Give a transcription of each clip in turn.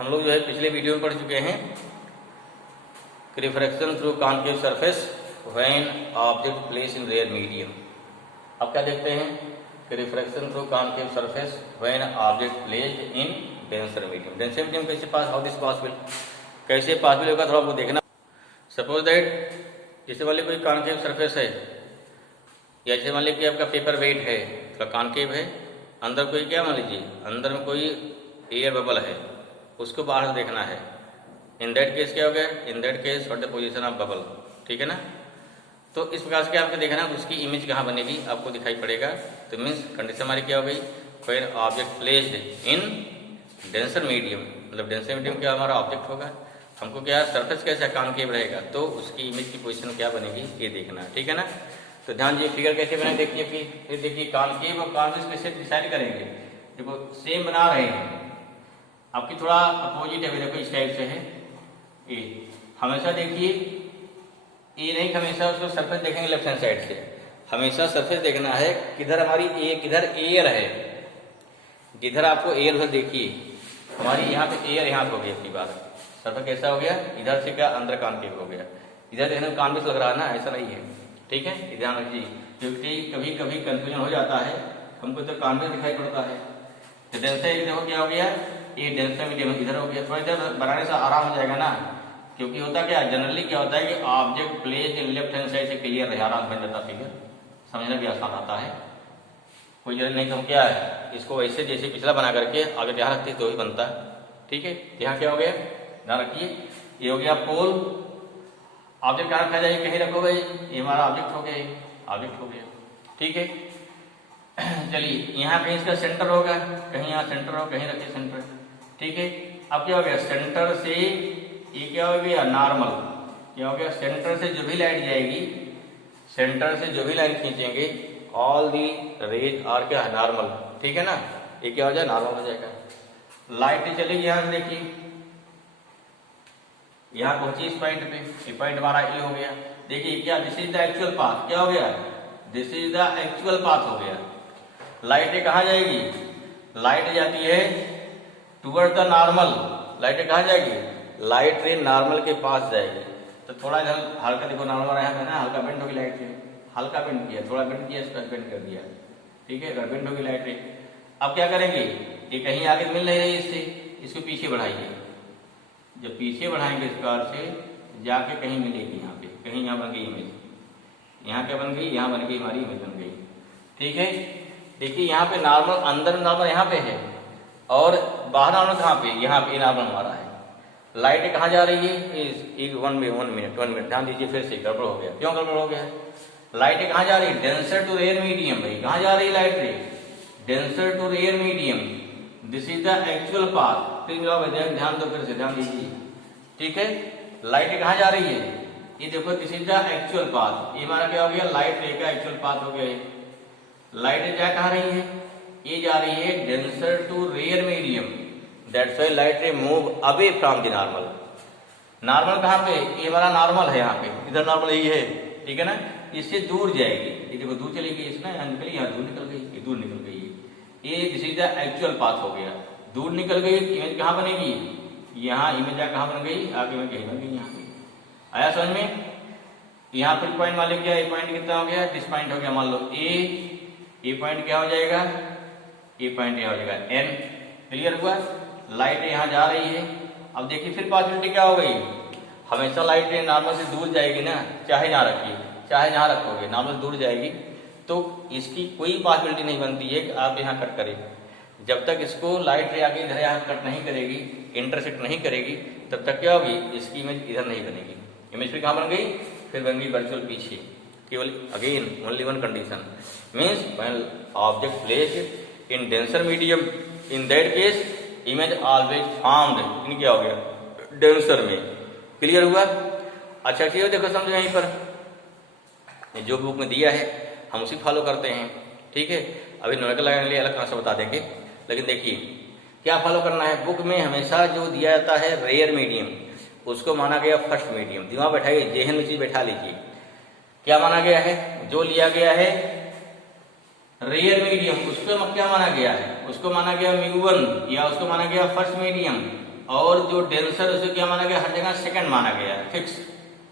हम लोग जो है पिछले वीडियो में पढ़ चुके हैं कि refraction through concave surface when object place in rare medium. अब क्या देखते हैं कि refraction through concave surface when object placed in denser medium. डेंसर मीडियम कैसे पास, हाउ दिस पॉसिबल, कैसे पॉसिबल होगा, थोड़ा आपको देखना। सपोज दैट जैसे मान लीजिए कोई कॉन्केव सरफेस है, या जैसे मान लीजिए कि आपका पेपर वेट है, थोड़ा कॉन्केव है, अंदर कोई क्या मान लीजिए अंदर में कोई एयर बबल है, उसको बाहर से देखना है। इन दैट केस क्या हो गया, in that case what the position of bubble, ठीक है ना। तो इस प्रकार से आपको देखना है उसकी इमेज कहाँ बनेगी, आपको दिखाई पड़ेगा। तो मीन्स कंडीशन हमारी क्या हो गई, when object placed in denser medium, मतलब डेंसर मीडियम क्या हमारा ऑब्जेक्ट होगा, हमको क्या सरफेस कैसा कॉन्केव रहेगा, तो उसकी इमेज की पोजीशन क्या बनेगी ये देखना है, ठीक है ना। तो ध्यान दीजिए फिगर कैसे बनाए, देखिए फिर देखिए कॉन्केव और कॉन्वेक्स कैसे डिसाइड करेंगे। देखो सेम बना रहे हैं, आपकी थोड़ा अपोजिट है, देखो इस टाइप से है ए। हमेशा देखिए ए नहीं, हमेशा उसको सरफेस देखेंगे लेफ्ट हैंड साइड से, हमेशा सरफेस देखना है किधर हमारी ए, किधर एयर है, जिधर आपको एयर उधर देखिए। हमारी यहाँ पे एयर यहाँ पे हो गई, अपनी बात सरफेस कैसा हो गया, इधर से क्या अंदर कॉन्केव हो गया, इधर देखने में कॉन्वेक्स लग रहा है ना, ऐसा नहीं है, ठीक है, ध्यान रखिए। क्योंकि कभी कभी कंफ्यूजन हो जाता है, हमको तो कॉन्वेक्स दिखाई पड़ता है। तो डेंसर देखो क्या हो गया, ये डेंसर मीडियम इधर हो गया, थोड़ा इधर बनाने से आराम हो जाएगा ना। क्योंकि होता क्या जनरली क्या होता है कि object placed in left hand side से क्लियर रहे, आराम बन जाता, फिगर समझना भी आसान आता है, कोई जरूरी नहीं। तो हम क्या है इसको वैसे जैसे पिछला बना करके आगे ध्यान रखते तो ही बनता है, ठीक है। यहाँ क्या हो गया, ध्यान रखिए, ये हो गया पोल। ऑब्जेक्ट कहाँ रखा जाए, कहीं रखो भाई, ये हमारा ऑब्जेक्ट हो गया, ऑब्जेक्ट हो गया, ठीक है। चलिए यहाँ कहीं इसका सेंटर होगा, कहीं यहाँ सेंटर हो, कहीं रखिए सेंटर, ठीक है। अब क्या हो गया, सेंटर से ये क्या हो गया नॉर्मल, क्या हो गया, सेंटर से जो भी लाइट जाएगी, सेंटर से जो भी लाइन खींचेंगे ऑल दी रेज आर क्या है नॉर्मल, ठीक है ना। ये क्या हो जाए नॉर्मल हो जाएगा। लाइट चलेगी यहाँ से, देखिए यहाँ पहुंची इस पॉइंट पे, ये पॉइंट हमारा ए हो गया। देखिए क्या this is the actual path, क्या हो गया, this is the actual path हो गया। लाइटें कहाँ जाएगी, लाइट जाती है टुवर्ड द नॉर्मल, लाइटें कहाँ जाएगी, लाइट रे नॉर्मल के पास जाएगी। तो थोड़ा इधर हल्का देखो नॉर्मल यहाँ पे ना, हल्का बेंड होगी लाइट रे, हल्का बेंड किया, थोड़ा बेंड किया, इसका बेंड कर दिया, ठीक है, बेंड होगी लाइट रे। अब क्या करेंगे, ये कहीं आगे मिल नहीं रही इससे, इसको पीछे बढ़ाइए। जब पीछे बढ़ाएंगे इस प्रकार से जाके कहीं मिलेगी, यहाँ पे कहीं यहाँ बन गई इमेज, यहाँ क्या बन गई, यहाँ बन गई हमारी इमेज बन गई, ठीक है। देखिए यहाँ पे नॉर्मल, अंदर नॉर्मल यहाँ पे है और बाहर नॉर्मल कहाँ पे, यहाँ पे नॉर्मल हमारा है। लाइट कहाँ जा रही है, एक 1 मिनट ध्यान दीजिए, फिर से गड़बड़ हो गया। क्यों गड़बड़ हो गया, लाइट कहाँ जा रही है, डेंसर टू रेयर मीडियम, भाई कहाँ जा रही है light ray, denser to rare medium, this is the actual path. फिर ध्यान दो, फिर से ध्यान दीजिए, ठीक है। लाइट कहाँ जा रही है, ये देखो this is the actual path, ये हमारा क्या हो गया, लाइट रे का एक्चुअल पाथ हो गया। लाइट जा कहाँ रही है, ये जा रही है denser to rare medium, that's why light ray move away from the normal. Normal कहाँ पे, ये हमारा नॉर्मल है, यहाँ पे इधर नॉर्मल यही है, ठीक है ना, इससे दूर जाएगी। ये देखो दूर चली गई, इसमें यहाँ निकली, यहाँ दूर निकल गई, ये दूर निकल गई है, ये this is the actual path हो गया। दूर निकल गई, इमेज कहाँ बनेगी, यहाँ इमेज कहाँ बन गई, आगे में कहीं बन गई, यहाँ पे आया समझ में। यहाँ पर पॉइंट मान लो क्या, ये पॉइंट कितना हो गया, दिस पॉइंट हो गया मान लो ए, ये पॉइंट क्या हो जाएगा, ये पॉइंट क्या हो जाएगा एन, क्लियर हुआ। लाइट यहाँ जा रही है, अब देखिए फिर पॉसिबिलिटी क्या हो गई, हमेशा लाइट नॉर्मल से दूर जाएगी ना, चाहे यहाँ रखिए चाहे यहाँ रखोगे नॉर्मल दूर जाएगी, तो इसकी कोई पॉसिबिलिटी नहीं बनती है कि आप यहाँ कट करें। जब तक इसको लाइट रे आगे इधर यहाँ कट नहीं करेगी, इंटरसेक्ट नहीं करेगी, तब तक क्या होगी, इसकी इमेज इधर नहीं बनेगी। इमेज फिर कहाँ बन गई, फिर बन गई वर्चुअल पीछे। केवल again only one condition, means when object placed in denser medium, in that case image always found in क्या हो गया डेंसर में, क्लियर हुआ। अच्छा चलिए देखो समझो, यहीं पर जो बुक में दिया है हम उसी फॉलो करते हैं, ठीक है। अभी न्यूमेरिकल लगाने के लिए अलग कॉन्सेप्ट बता देंगे, लेकिन देखिए क्या फॉलो करना है। बुक में हमेशा जो दिया जाता है रेयर मीडियम, उसको माना गया फर्स्ट मीडियम। दिमाग बैठाइए, जेहन में चीज बैठा लीजिए, क्या माना गया है, जो लिया गया है रेयर मीडियम, उसको क्या माना गया है, उसको माना गया म्यू1 या उसको माना गया फर्स्ट मीडियम, और जो डेंसर उसे क्या माना गया, हर जगह सेकंड माना गया है, फिक्स।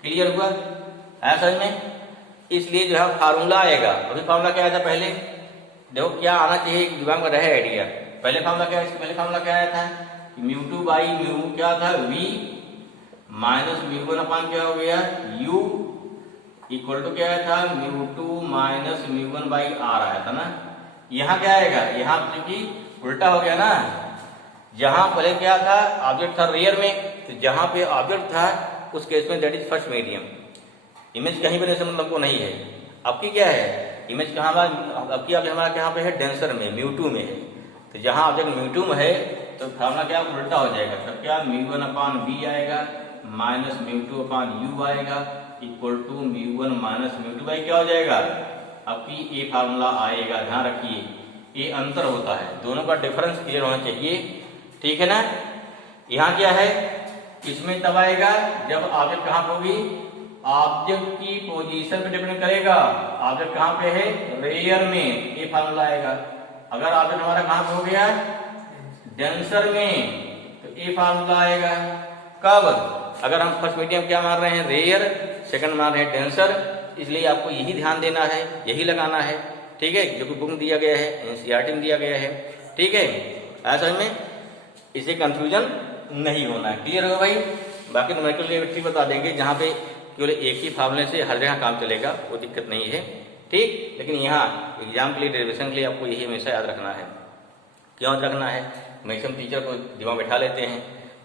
क्लियर हुआ है समझ में? इसलिए जो है फार्मूला आएगा। अभी फार्मूला क्या आया था पहले, देखो क्या आना चाहिए दिमाग में रहे आइडिया। पहले फार्मूला क्या है, पहले फार्मूला क्या आया था, म्यू टू बाई म्यू क्या था, v minus mu one upon क्या हो गया, यू इक्वल टू क्या आया था, mu two minus mu one by R आया था ना। यहाँ क्या आएगा, यहाँ क्योंकि उल्टा हो गया ना, जहां पहले क्या था ऑब्जेक्ट था रेयर में, तो जहां पे ऑब्जेक्ट था उस केस में that is first medium. Image कहीं बने से मतलब को नहीं है। अब की क्या है, इमेज कहाँ, अब की ऑब्जेक्ट हमारा कहाँ पे है, डेंसर में, म्यू टू में है। तो जहां ऑब्जेक्ट म्यू टू में है तो फार्मूला क्या उल्टा हो जाएगा, तब क्या म्यू वन अपान बी आएगा minus mu two upon u आएगा equal to mu one minus mu two by क्या हो जाएगा, अब की ये फार्मूला आएगा। ध्यान रखिए ये अंतर होता है, दोनों का डिफरेंस क्लियर होना चाहिए, ठीक है ना। यहाँ क्या है, इसमें तब आएगा जब ऑब्जेक्ट कहाँ पे होगी, ऑब्जेक्ट की पोजीशन पे डिपेंड करेगा। ऑब्जेक्ट कहाँ पे है, रेयर में, ये फार्मूला आएगा। अगर ऑब्जेक्ट हमारा कहाँ पे हो गया, डेंसर में, तो ये फार्मूला आएगा। कब, अगर हम फर्स्ट मीडियम क्या मान रहे हैं, रेयर, सेकंड मान रहे हैं डेंसर, इसलिए आपको यही ध्यान देना है, यही लगाना है, ठीक है, जो कि बुक में दिया गया है, एनसीईआरटी में दिया गया है, ठीक है। ऐसा में इसे कंफ्यूजन नहीं होना है, क्लियर होगा भाई। बाकी न्यूमेरिकल केमिस्ट्री बता देंगे जहाँ पे केवल एक ही फार्मूले से हर जगह काम चलेगा, वो दिक्कत नहीं है, ठीक। लेकिन यहाँ एग्जाम के लिए, डेरिवेशन के लिए आपको यही हमेशा याद रखना है। क्यों याद रखना है, हमेशा टीचर को दिमाग बैठा लेते हैं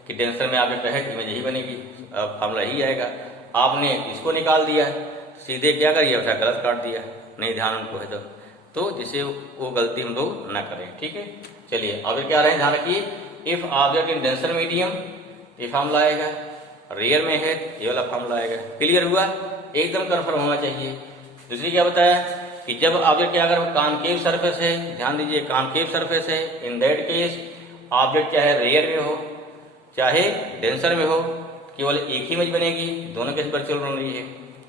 कि डेंसर में ऑब्जेक्ट है, इमेज यही बनेगी, फार्मूला ही आएगा। आपने इसको निकाल दिया, सीधे क्या करिए, उठा गलत काट दिया, नहीं ध्यान उनको है तो जिससे वो गलती हम लोग ना करें, ठीक है। चलिए अब क्या रहे हैं, ध्यान रखिए, if object in denser medium ये फार्मूला आएगा, रेयर में है ये वाला फार्मूला आएगा। क्लियर हुआ, एकदम कंफर्म होना चाहिए। दूसरी क्या बताया कि जब ऑब्जेक्ट क्या, अगर कॉनकेव सरफेस है, ध्यान दीजिए कॉनकेव सरफेस है, इन दैट केस ऑब्जेक्ट क्या है, रेयर में हो चाहे डेंसर में हो, केवल एक ही इमेज बनेगी, दोनों केस वर्चुअल बन रही है,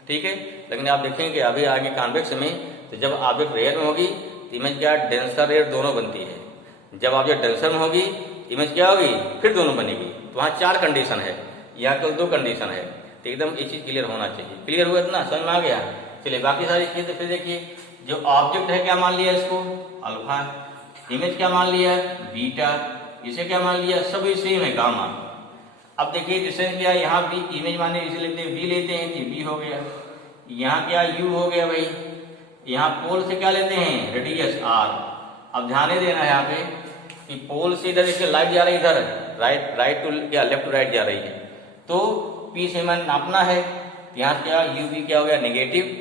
ठीक है। लेकिन आप देखेंगे अभी आगे कॉन्वेक्स में, तो जब ऑब्जेक्ट रेयर में होगी तो इमेज क्या, डेंसर रेयर दोनों बनती है। जब ऑब्जेक्ट डेंसर में होगी इमेज क्या होगी, फिर दोनों बनेगी। तो वहाँ 4 कंडीशन है, यहाँ केवल 2 कंडीशन है, तो एकदम ये चीज क्लियर होना चाहिए। क्लियर हुआ, इतना समझ में आ गया। चलिए बाकी सारी चीजें फिर देखिए, जो ऑब्जेक्ट है क्या मान लिया इसको, अल्फा, इमेज क्या मान लिया, बीटा, इसे क्या मान लिया, सभी सेम है, गामा। अब देखिए डिस्टेंस क्या, यहाँ भी इमेज माने इसे लेते हैं, बी लेते हैं, ये बी हो गया। यहाँ क्या, यू हो गया भाई। यहाँ पोल से क्या लेते हैं, रेडियस आर। अब ध्यान देना है यहाँ पे कि पोल से इधर देखिए लाइट जा रही है, इधर राइट टू क्या, लेफ्ट टू राइट जा रही है, तो पी से हमें नापना है। यहाँ क्या, यू बी क्या हो गया, नेगेटिव,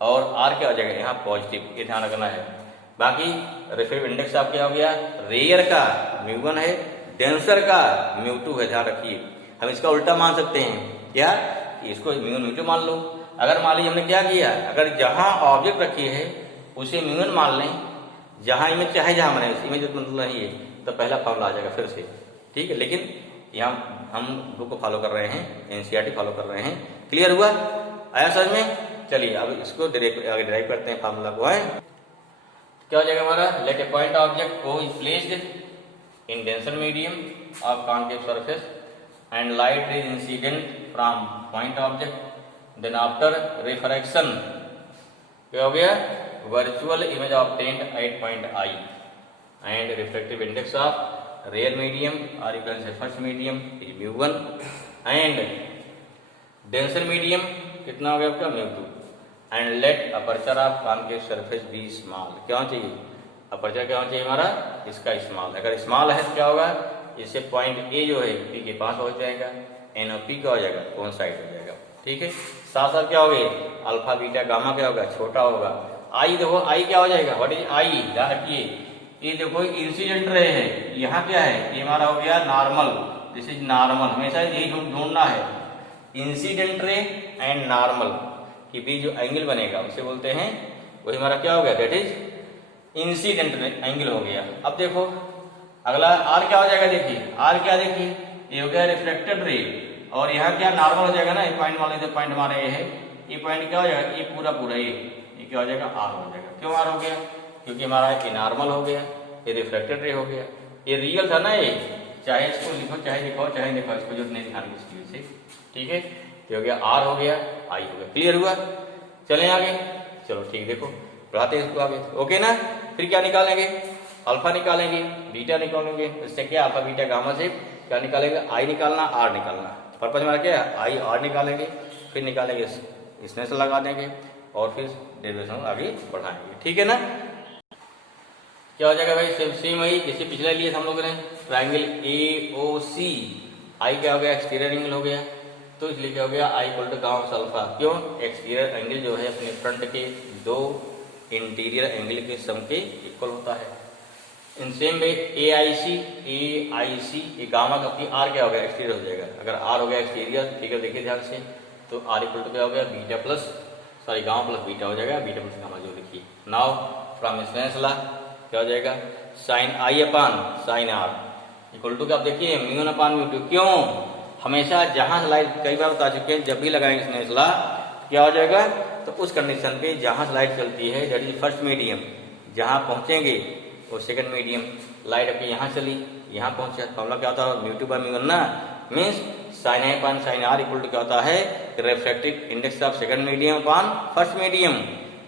और आर क्या हो जाएगा यहाँ पॉजिटिव, ये ध्यान रखना है। बाकी रिफ्रेक्टिव इंडेक्स आप क्या हो गया, रेयर का म्यू1 है, डेंसर का म्यू2 है। ध्यान रखिए, हम इसका उल्टा मान सकते हैं, क्या, इसको म्यू1 म्यू2 मान लो। अगर मान लीजिए हमने क्या किया, अगर जहां ऑब्जेक्ट रखी है उसे म्यू1 मान लें, जहां इमेज चाहे जहां बने, इमेज मतलब नहीं है, तो पहला फार्मूला आ जाएगा फिर से, ठीक है। लेकिन यहाँ हम बुक को फॉलो कर रहे हैं, एनसीईआरटी फॉलो कर रहे हैं। क्लियर हुआ, आया समझ में। चलिए अब इसको आगे ड्राइव करते हैं फार्मूला को, है क्या हो जाएगा हमारा, लेट ए पॉइंट ऑब्जेक्ट को placed in denser medium of concave surface and light is incident from point object, then after refraction क्या हो गया, virtual image obtained at point I and refractive index of rare medium or you can say first medium is mu1 and denser medium कितना हो गया आपका, mu2 and let aperture of concave surface be small। क्या चाहिए, aperture क्या होना चाहिए हमारा, इसका स्मॉल। अगर स्मॉल है तो क्या होगा, इससे पॉइंट ए जो है पी के पास हो जाएगा, एन ऑफ पी क्या हो जाएगा, कोइंसाइड हो जाएगा, ठीक है। साथ साथ क्या हो गया, अल्फा बीटा गामा क्या होगा, छोटा होगा। आई देखो, आई क्या हो जाएगा, व्हाट इज आई, ध्यान रखिए, ये देखो इंसिडेंट रे है, यहाँ क्या है, ये हमारा हो गया नॉर्मल, दिस इज नॉर्मल, हमेशा यही ढूंढना है, इंसिडेंट रे एंड नॉर्मल के बीच जो एंगल बनेगा उसे बोलते हैं, वही हमारा क्या हो गया, दैट इज इंसिडेंट एंगल हो गया। अब देखो अगला आर क्या हो जाएगा, देखिए आर क्या, देखिए ये हो गया रिफ्लेक्टेड रे, और यहाँ क्या नॉर्मल हो जाएगा ना, ये पॉइंट मान लीजिए, पॉइंट हमारा ये है, ये पॉइंट क्या हो जाएगा, ये पूरा पूरा ये क्या हो जाएगा, आर हो जाएगा। क्यों आर हो गया, क्योंकि हमारा ये नॉर्मल हो गया, ये रिफ्लेक्टेड रे हो गया, ये रियल था ना, ये चाहे इसको लिखो चाहे लिखो चाहे लिखो, इसको जरूरत नहीं दिखाने की इसकी वजह से, ठीक है। ये हो गया आर हो गया आई हो गया, क्लियर हुआ। चलें आगे, चलो ठीक, देखो बढ़ाते हैं इसको आगे, ओके ना। फिर क्या निकालेंगे, अल्फा निकालेंगे, बीटा निकालेंगे, इससे क्या अल्फा बीटा गामा से क्या निकालेंगे, आई निकालना आर निकालना। पर्पज हमारा क्या है, आई आर निकालेंगे, फिर निकालेंगे इसमें से लगा देंगे और फिर डेरिवेशन आगे बढ़ाएंगे, ठीक है ना। क्या हो जाएगा भाई, सेम वही जैसे पिछले लिए हम लोगों ने, ट्राइंगल ए ओ सी, आई क्या हो गया, एक्सटीरियर एंगल हो गया, तो इसलिए क्या हो गया, I equal to gamma plus alpha. क्यों, एक्सटीरियर एंगल जो है अपने फ्रंट के दो इंटीरियर एंगल के सम के इक्वल होता है। इन सेम वे ए आई सी ये गामा का अपनी आर क्या हो गया, एक्सटीरियर हो जाएगा। अगर आर हो गया एक्सटीरियर, फिगर देखिए ध्यान से, तो आर इक्वल टू क्या हो गया, beta plus sorry gamma plus beta हो जाएगा, बीटा प्लस गामा जो लिखिए। नाउ फ्रॉम स्नेल्स लॉ क्या हो जाएगा, sine i upon sine r equal to क्या, आप देखिए म्यू अपान म्यू टू। क्यों, हमेशा जहां स्लाइड कई बार बता चुके हैं, जब भी लगाएंगे स्नेल्स लॉ क्या हो जाएगा, तो उस कंडीशन पे जहां स्लाइड चलती है दैट इज फर्स्ट मीडियम, जहां पहुंचेंगे वो सेकंड मीडियम, लाइट आपकी यहाँ चली यहाँ पहुंचे, फॉर्मूला क्या होता है, mu two by mu one ना, means sine i upon sine r equal to क्या होता है, refractive index of second medium upon first medium.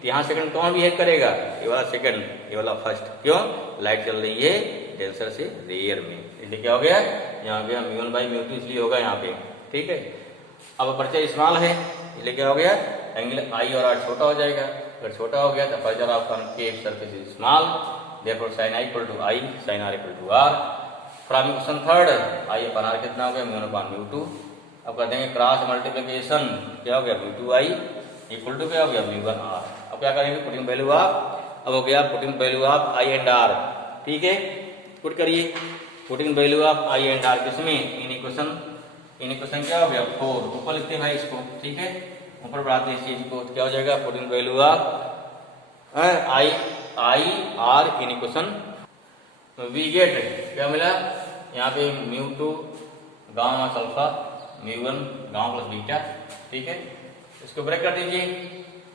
तो यहाँ सेकंड कौन बिहेव करेगा, ये वाला सेकंड, ये वाला फर्स्ट। क्यों, लाइट चल रही है डेंसर से रेयर में, इसलिए क्या हो गया, यहाँ पे mu one by mu two इसलिए होगा यहाँ पे, ठीक है। अब अपर्चर स्मॉल है, इसलिए क्या हो गया, एंगल आई और आर छोटा हो जाएगा। अगर छोटा हो गया तो aperture of concave surface is small, therefore sin i equal to I, sin r equal to r। From equation third i upon r कितना हो गया, म्यू अपान म्यू टू। अब कर देंगे क्रॉस मल्टीप्लिकेशन, क्या हो गया, mu two i equal to क्या हो गया, म्यू वन आर। अब क्या करेंगे, पुटिंग वैल्यू ऑफ, अब हो गया putting value of i and r, ठीक है। पुट करिए putting value of i and r किसमें, इन इक्वेशन क्या हो गया 4, ऊपर लिखते हैं भाई इसको, ठीक है, ऊपर बढ़ाते हैं इस चीज को, क्या हो जाएगा, putting value of i r in equation, we get क्या मिला, यहाँ पे mu two gamma plus alpha, mu one gamma plus beta, ठीक है। इसको ब्रेक कर दीजिए,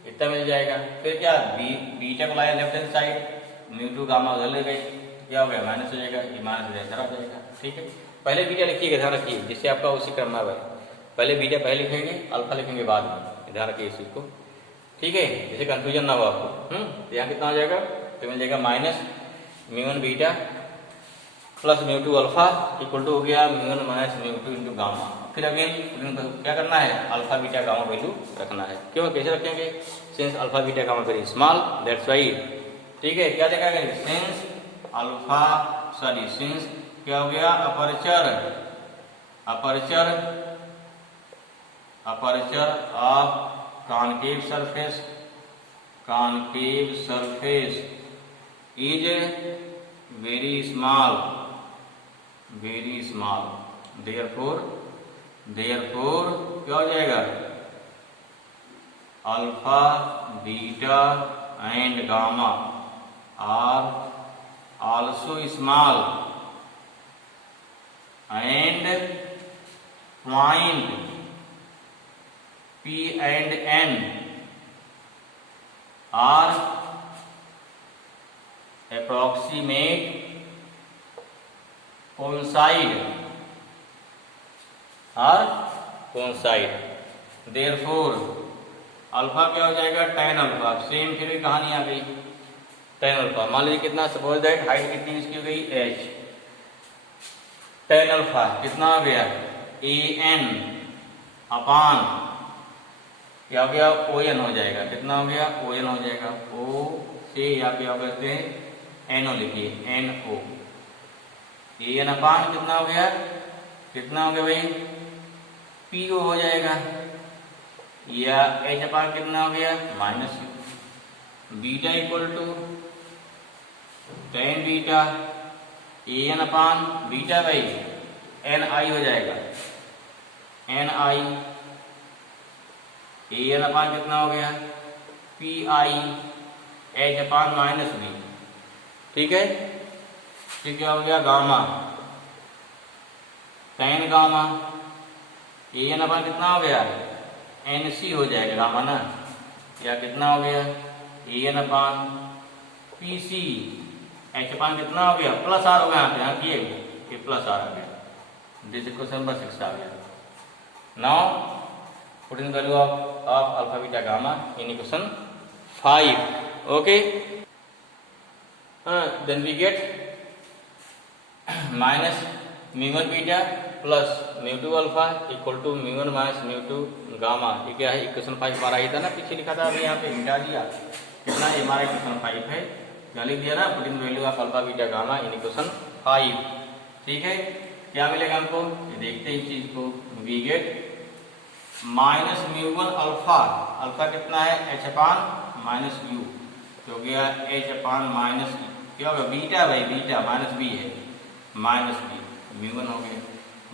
इतना मिल जाएगा। फिर क्या, बीटा को लाया left hand side, mu two gamma उधर ले गई, क्या हो गया, माइनस हो जाएगा, ये माइनस इधर आ जाएगा, ठीक है। पहले बीटा लिखिएगा, ध्यान रखिए, जिससे आपका उसी क्रम में, पहले बीटा पहले लिखेंगे, अल्फा लिखेंगे बाद में, ध्यान रखिए इस चीज को, ठीक है, जैसे कंफ्यूजन ना हो आपको। यहाँ कितना हो जाएगा, तो मिल जाएगा minus mu one beta plus mu two alpha equal to हो गया mu one minus mu two into gamma. फिर अगेन क्या करना है, अल्फा बीटा गामा वैल्यू रखना है। क्यों, कैसे रखेंगे, since alpha beta gamma very small that's why, ठीक है। क्या देखा गया, सिंस अल्फा सॉरी सिंस क्या हो गया, aperture of concave surface is very small, therefore क्या हो जाएगा, alpha beta and gamma are also small and point P and N are approximate coincide, therefore alpha क्या हो जाएगा, tan अल्फा। सेम फिर भी कहानी आ गई, tan अल्फा मान लीजिए कितना, सपोज दैट हाइट कितनी इसकी हो गई h, tan अल्फा कितना हो गया, an अपान क्या हो गया, ओ एन हो जाएगा, कितना हो गया, ओ एन हो जाएगा, ओ से या क्या करते हैं एन ओ लिखिए, एन ओ, ए एन अपान कितना हो गया भाई, पी ओ हो जाएगा, या एच अपान कितना हो गया, minus beta equal to ten beta, A N upon beta भाई एन आई हो जाएगा, एन आई, ए एन अपान कितना हो गया, P I, H upon minus B, ठीक है। फिर क्या हो गया, gamma ten gamma, A N upon कितना हो गया, एन सी हो जाएगा गामा ना, या कितना हो गया, ए एन अपान पी सी, एच अपान कितना हो गया, प्लस आर हो गया, यहाँ पे यहाँ किए ये प्लस आर आ गया, दिस इक्वेशन नंबर 6 आ गया। Now put in value of alpha beta gamma in equation 5। Okay, then we get minus mu one beta plus mu two alpha equal to mu one minus mu two gamma. ये क्या है? Equation 5 हमारा ही था ना, पीछे लिखा था, अभी यहाँ पे मिटा दिया। कितना? ये हमारा इक्वेशन 5 है, यहाँ लिख दिया ना, put in value of alpha beta gamma in equation 5। ठीक है, क्या मिलेगा हमको? ये देखते हैं इस चीज को। We get minus mu one alpha, alpha कितना है? एच अपान माइनस यू, तो गया एच अपान माइनस क्या होगा? बीटा भाई, बीटा माइनस बी है, माइनस बी म्यू1 हो गया,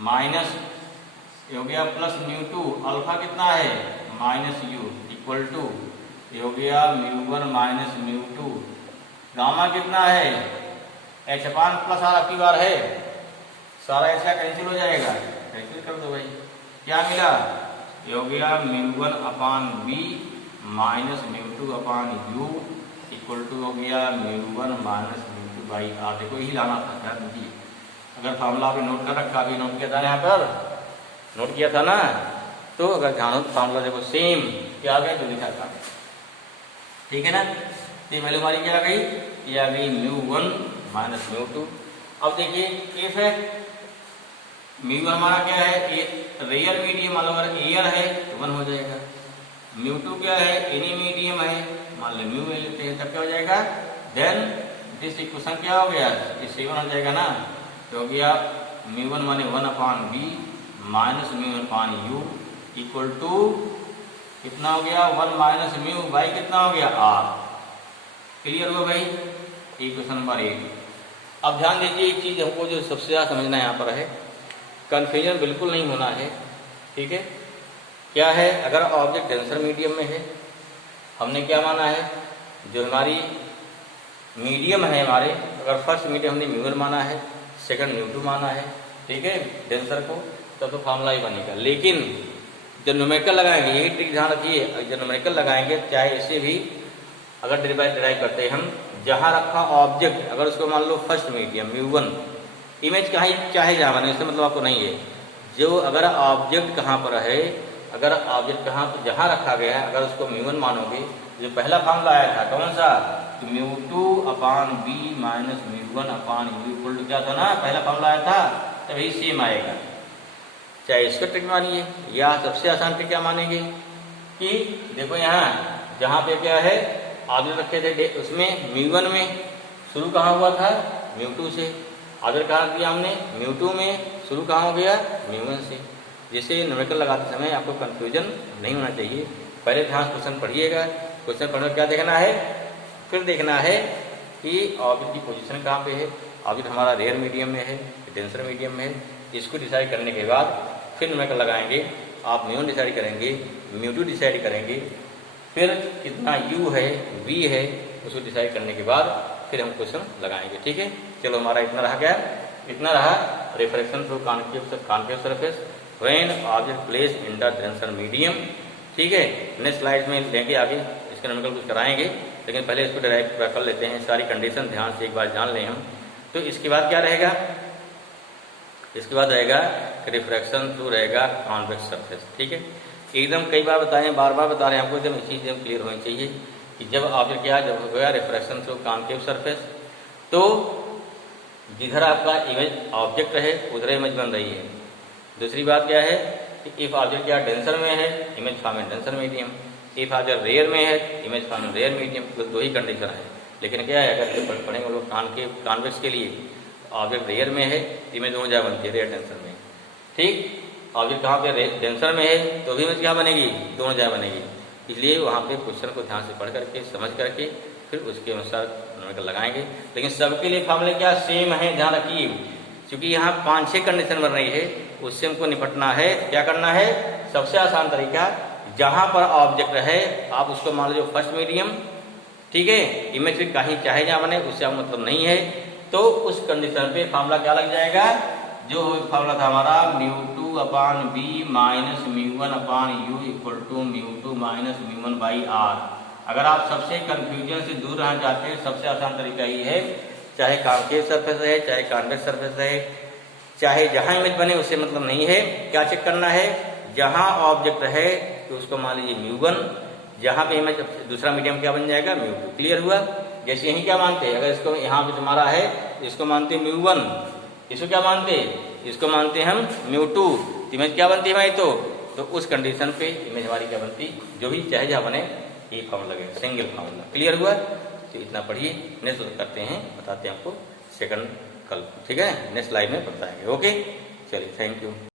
माइनस हो गया प्लस म्यू2 अल्फा कितना है? माइनस यू इक्वल टू हो गया म्यू1 माइनस म्यू2 गामा कितना है? एच अपान प्लस आर आपकी बार है, सारा एच का कैंसिल हो जाएगा, कैंसिल कर दो भाई। क्या मिला? ये हो गया mu one upon b minus mu two upon u equal to हो गया mu one minus mu two by r. देखो यही लाना था, क्या दीजिए, अगर फॉर्मूला आपने नोट कर रखा, अभी नोट किया था यहाँ पर, नोट किया था ना, तो अगर ध्यान हो तो फॉर्मूला देखो सेम क्या आ गया जो लिखा था। ठीक है ना, ये वैल्यू हमारी क्या आ गई? ये आ गई म्यू1 माइनस म्यू2। अब देखिए इफ है म्यू हमारा क्या है? रेयर मीडियम, मान लो अगर एयर है तो 1 हो जाएगा। म्यू2 क्या है? एनी मीडियम है, मान लो म्यू ले लेते हैं, तब क्या हो जाएगा? देन दिस इक्वेशन क्या हो गया? ये 7 हो जाएगा ना, तो हो गया म्यू1 माने 1 upon b minus mu upon u equal to कितना हो गया? 1 माइनस म्यू बाई कितना हो गया? आर। क्लियर हुआ भाई? Equation number 8। अब ध्यान दीजिए, एक चीज हमको जो सबसे ज्यादा समझना यहाँ पर है, कंफ्यूजन बिल्कुल नहीं होना है। ठीक है, क्या है? अगर ऑब्जेक्ट डेंसर मीडियम में है, हमने क्या माना है? जो हमारी मीडियम है हमारे, अगर फर्स्ट मीडियम हमने म्यू1 माना है, सेकंड म्यू2 माना है, ठीक है, डेंसर को, तब तो फॉर्मूला ही बनेगा। लेकिन जब न्यूमेरिकल लगाएंगे, यही ट्रिक ध्यान रखिए, जब न्यूमेरिकल लगाएंगे, चाहे इसे भी अगर डिराइव करते हैं हम, जहाँ रखा ऑब्जेक्ट, अगर उसको मान लो फर्स्ट मीडियम म्यू1, इमेज कहाँ चाहे जहाँ बने, इससे मतलब आपको नहीं है, जो अगर ऑब्जेक्ट कहाँ पर है, अगर ऑब्जेक्ट कहाँ पर जहाँ रखा गया है, अगर उसको म्यू1 मानोगे, जो पहला फॉर्मूला आया था कौन सा? तो mu two upon b minus mu one upon u equal to क्या था ना, पहला फॉर्मूला आया था, तभी सेम आएगा। चाहे इसका ट्रिक मानिए या सबसे आसान ट्रिक क्या मानेंगे कि देखो यहाँ जहाँ पे क्या है, ऑब्जेक्ट रखे थे उसमें म्यू1 में शुरू कहाँ हुआ था? म्यू2 से। ऑब्जेक्ट कहाँ किया हमने? म्यू2 में शुरू कहाँ हो गया? म्यू1 से। जैसे न्यूमेरिकल लगाते समय आपको कंफ्यूजन नहीं होना चाहिए, पहले ध्यान क्वेश्चन पढ़िएगा, क्वेश्चन पढ़ने क्या देखना है, फिर देखना है कि ऑब्जेक्ट की पोजीशन कहाँ पे है, ऑब्जेक्ट हमारा रेयर मीडियम में है, डेंसर मीडियम में है। इसको डिसाइड करने के बाद फिर न्यूमेरिकल लगाएंगे, आप म्यू1 डिसाइड करेंगे, म्यू2 डिसाइड करेंगे, फिर कितना यू है, वी है, उसको डिसाइड करने के बाद फिर हम क्वेश्चन लगाएंगे। ठीक है, चलो हमारा इतना रहा, क्या इतना रहा, refraction through concave surface when object place in the denser medium. ठीक है, नेक्स्ट स्लाइड में लेंगे आगे, इसका न्यूमेरिकल कुछ कराएंगे, लेकिन पहले इसको डायरेक्ट कर लेते हैं, सारी कंडीशन ध्यान से एक बार जान लें हम। तो इसके बाद क्या रहेगा? इसके बाद रहेगा रिफ्रैक्शन थ्रू रहेगा कॉन्वेक्स सरफेस। ठीक है, एकदम कई बार बताए, बार बार बता रहे हैं आपको, एकदम इसी एकदम क्लियर होनी चाहिए कि जब ऑब्जेक्ट क्या, जब हो गया रिफ्रैक्शन थ्रू कॉन्केव सरफेस, तो जिधर आपका इमेज ऑब्जेक्ट है उधर इमेज बन रही है। दूसरी बात क्या है कि इफ ऑब्जेक्ट क्या डेंसर में है, image form in denser medium, if object rare में है, image form in rare medium. तो दो ही कंडीशन है, लेकिन क्या है, अगर पढ़ेंगे लोग कॉन्वेक्स के लिए, ऑब्जेक्ट रेयर में है, इमेज दोनों जगह बनती है, रेयर डेंसर में। ठीक, ऑब्जेक्ट कहाँ पे डेंसर में है तो भी इमेज क्या बनेगी, दोनों जगह बनेगी। इसलिए वहाँ पे क्वेश्चन को ध्यान से पढ़ करके समझ करके फिर उसके अनुसार न्यूमेरिकल लगाएंगे। लेकिन सबके लिए फॉर्मूले क्या सेम है, ध्यान रखिए, क्योंकि यहाँ 5-6 कंडीशन बन रही है, उससे हमको निपटना है। क्या करना है? सबसे आसान तरीका, जहाँ पर ऑब्जेक्ट है आप उसको मान लीजिए फर्स्ट मीडियम, ठीक है, इमेज फिर कहीं चाहे जहाँ बने, उससे आप मतलब नहीं है, तो उस कंडीशन पे फार्मूला क्या लग जाएगा, जो फार्मूला था हमारा mu two upon b minus mu one upon u equal to mu two minus mu one by r. अगर आप सबसे कंफ्यूजन से दूर रहना चाहते हैं, सबसे आसान तरीका ये है, चाहे कॉन्केव सरफेस है चाहे कॉन्वेक्स सरफेस है, चाहे जहां इमेज बने उससे मतलब नहीं है। क्या चेक करना है, जहां ऑब्जेक्ट है तो उसको मान लीजिए μ1, जहां पे इमेज दूसरा मीडियम क्या बन जाएगा μ2। क्लियर हुआ। जैसे यही क्या मानते हैं, अगर इसको यहाँ पे तुम्हारा है इसको मानते हैं μ1, इसको क्या मानते हैं, इसको मानते हैं हम μ2। इमेज क्या बनती है हमारी, तो उस कंडीशन पे इमेज हमारी क्या बनती, जो भी चाहे जहां बने एक फॉर्मूला लगेगा, सिंगल फॉर्मूला। क्लियर हुआ। तो इतना पढ़िए, नेक्स्ट करते हैं, बताते हैं आपको सेकंड कल, ठीक है, नेक्स्ट स्लाइड में बताएंगे। ओके, चलिए, थैंक यू।